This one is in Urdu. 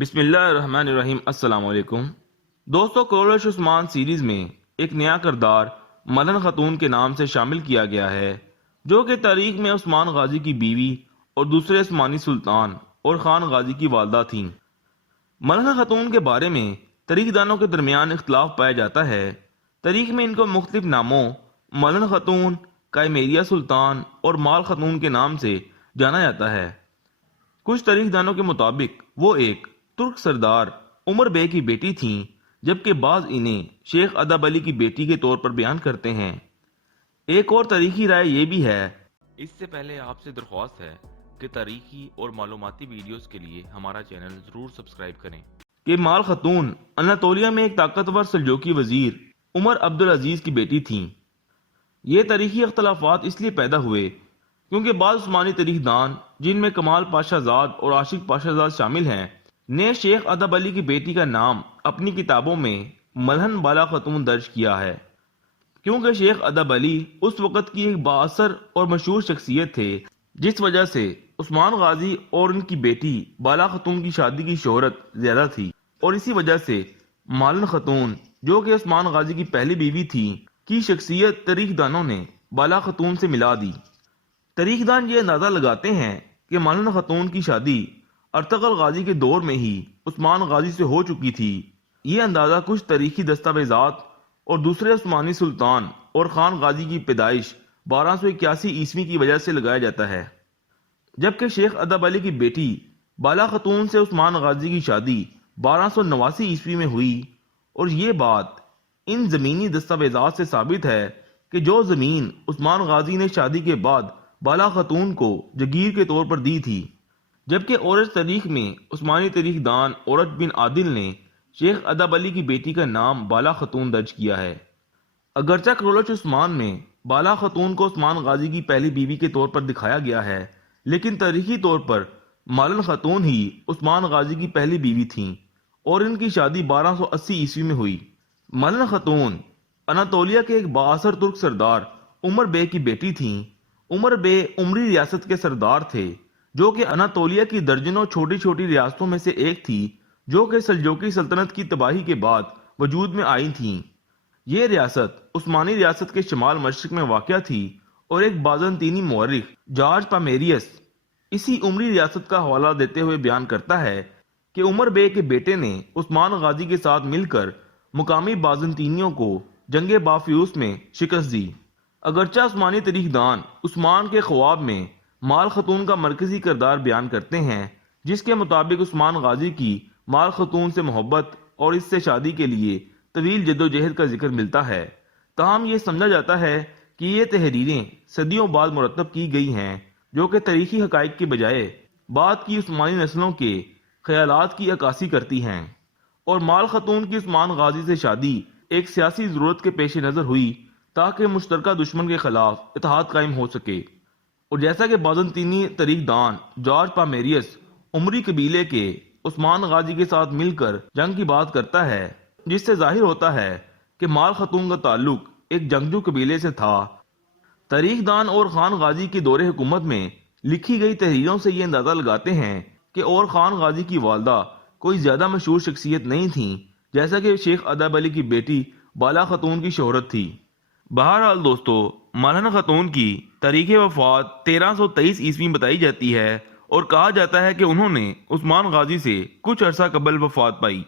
بسم اللہ الرحمن الرحیم۔ السلام علیکم دوستو، کورش عثمان سیریز میں ایک نیا کردار ملن خاتون کے نام سے شامل کیا گیا ہے، جو کہ تاریخ میں عثمان غازی کی بیوی اور دوسرے عثمانی سلطان اور خان غازی کی والدہ تھیں۔ ملن خاتون کے بارے میں تاریخ دانوں کے درمیان اختلاف پایا جاتا ہے۔ تاریخ میں ان کو مختلف ناموں ملن خاتون، کائمیریا سلطان اور مال خاتون کے نام سے جانا جاتا ہے۔ کچھ تاریخ دانوں کے مطابق وہ ایک ترک سردار عمر بے کی بیٹی تھیں، جبکہ بعض انہیں شیخ ادب علی کی بیٹی کے طور پر بیان کرتے ہیں۔ ایک اور تاریخی رائے یہ بھی ہے، اس سے پہلے آپ سے درخواست ہے کہ تاریخی اور معلوماتی ویڈیوز کے لیے ہمارا چینل ضرور سبسکرائب کریں، کہ مال خاتون اناطولیہ میں ایک طاقتور سلجوقی وزیر عمر عبدالعزیز کی بیٹی تھیں۔ یہ تاریخی اختلافات اس لیے پیدا ہوئے کیونکہ بعض عثمانی تاریخ دان، جن میں کمال پاشا زاد اور عاشق پاشا زاد شامل ہیں، نے شیخ ادب علی کی بیٹی کا نام اپنی کتابوں میں ملہن بالا خاتون درج کیا ہے، کیونکہ شیخ ادب علی اس وقت کی ایک بااثر اور مشہور شخصیت تھے، جس وجہ سے عثمان غازی اور ان کی بیٹی بالا خاتون کی شادی کی شہرت زیادہ تھی، اور اسی وجہ سے ملن خاتون، جو کہ عثمان غازی کی پہلی بیوی تھی، کی شخصیت تاریخ دانوں نے بالا خاتون سے ملا دی۔ تاریخ دان یہ اندازہ لگاتے ہیں کہ ملن خاتون کی شادی ارطغرل غازی کے دور میں ہی عثمان غازی سے ہو چکی تھی۔ یہ اندازہ کچھ تاریخی دستاویزات اور دوسرے عثمانی سلطان اور خان غازی کی پیدائش 1281 عیسوی کی وجہ سے لگایا جاتا ہے، جبکہ شیخ ادب علی کی بیٹی بالا خاتون سے عثمان غازی کی شادی 1289 عیسوی میں ہوئی، اور یہ بات ان زمینی دستاویزات سے ثابت ہے کہ جو زمین عثمان غازی نے شادی کے بعد بالا خاتون کو جگیر کے طور پر دی تھی، جبکہ اورج تاریخ میں عثمانی تاریخ دان اورج بن عادل نے شیخ ادب علی کی بیٹی کا نام بالا خاتون درج کیا ہے۔ اگرچہ کرولش عثمان میں بالا خاتون کو عثمان غازی کی پہلی بیوی کے طور پر دکھایا گیا ہے، لیکن تاریخی طور پر ملن خاتون ہی عثمان غازی کی پہلی بیوی تھیں، اور ان کی شادی 1280 عیسوی میں ہوئی۔ ملن خاتون اناطولیہ کے ایک بااثر ترک سردار عمر بے کی بیٹی تھیں۔ عمر بے عمری ریاست کے سردار تھے، جو کہ اناطولیہ کی درجنوں چھوٹی چھوٹی ریاستوں میں سے ایک تھی، جو کہ سلجوقی سلطنت کی تباہی کے بعد وجود میں آئی تھیں۔ یہ ریاست عثمانی ریاست کے شمال مشرق میں واقع تھی، اور ایک بازنطینی مورخ جارج پامیریس اسی عمری ریاست کا حوالہ دیتے ہوئے بیان کرتا ہے کہ عمر بے کے بیٹے نے عثمان غازی کے ساتھ مل کر مقامی بازنطینیوں کو جنگ بافیوس میں شکست دی۔ اگرچہ عثمانی تاریخ دان عثمان کے خواب میں مال خاتون کا مرکزی کردار بیان کرتے ہیں، جس کے مطابق عثمان غازی کی مال خاتون سے محبت اور اس سے شادی کے لیے طویل جدوجہد کا ذکر ملتا ہے، تاہم یہ سمجھا جاتا ہے کہ یہ تحریریں صدیوں بعد مرتب کی گئی ہیں، جو کہ تاریخی حقائق کے بجائے بعد کی عثمانی نسلوں کے خیالات کی عکاسی کرتی ہیں، اور مال خاتون کی عثمان غازی سے شادی ایک سیاسی ضرورت کے پیش نظر ہوئی تاکہ مشترکہ دشمن کے خلاف اتحاد قائم ہو سکے۔ اور جیسا کہ بازنطینی تاریخ دان جارج پامیریس عمری قبیلے کے عثمان غازی کے ساتھ مل کر جنگ کی بات کرتا ہے، جس سے ظاہر ہوتا ہے کہ مال خاتون کا تعلق ایک جنگجو قبیلے سے تھا۔ تاریخ دان اور خان غازی کے دور حکومت میں لکھی گئی تحریروں سے یہ اندازہ لگاتے ہیں کہ اور خان غازی کی والدہ کوئی زیادہ مشہور شخصیت نہیں تھیں، جیسا کہ شیخ ادب علی کی بیٹی بالا خاتون کی شہرت تھی۔ بہرحال دوستو، ملن خاتون کی تاریخ وفات 1323 عیسوی بتائی جاتی ہے، اور کہا جاتا ہے کہ انہوں نے عثمان غازی سے کچھ عرصہ قبل وفات پائی۔